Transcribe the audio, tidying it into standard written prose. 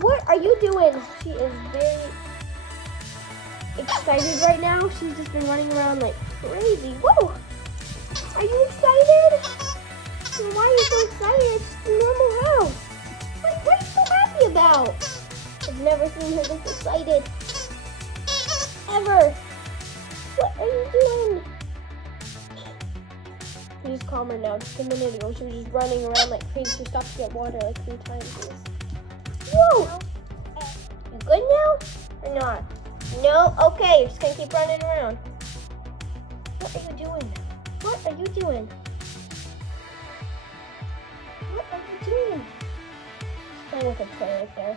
What are you doing? She is very excited right now. She's just been running around like crazy. Whoa! Are you excited? Why are you so excited? It's just a normal house. What are you so happy about? I've never seen her this excited. Ever. What are you doing? Please calm her now. Just a minute ago, she was just running around like crazy. She stopped to get water like 3 times. Whoa! You good now? Or not? No? Okay, you're just gonna keep running around. What are you doing? What are you doing? What are you doing? She's playing with a toy right there.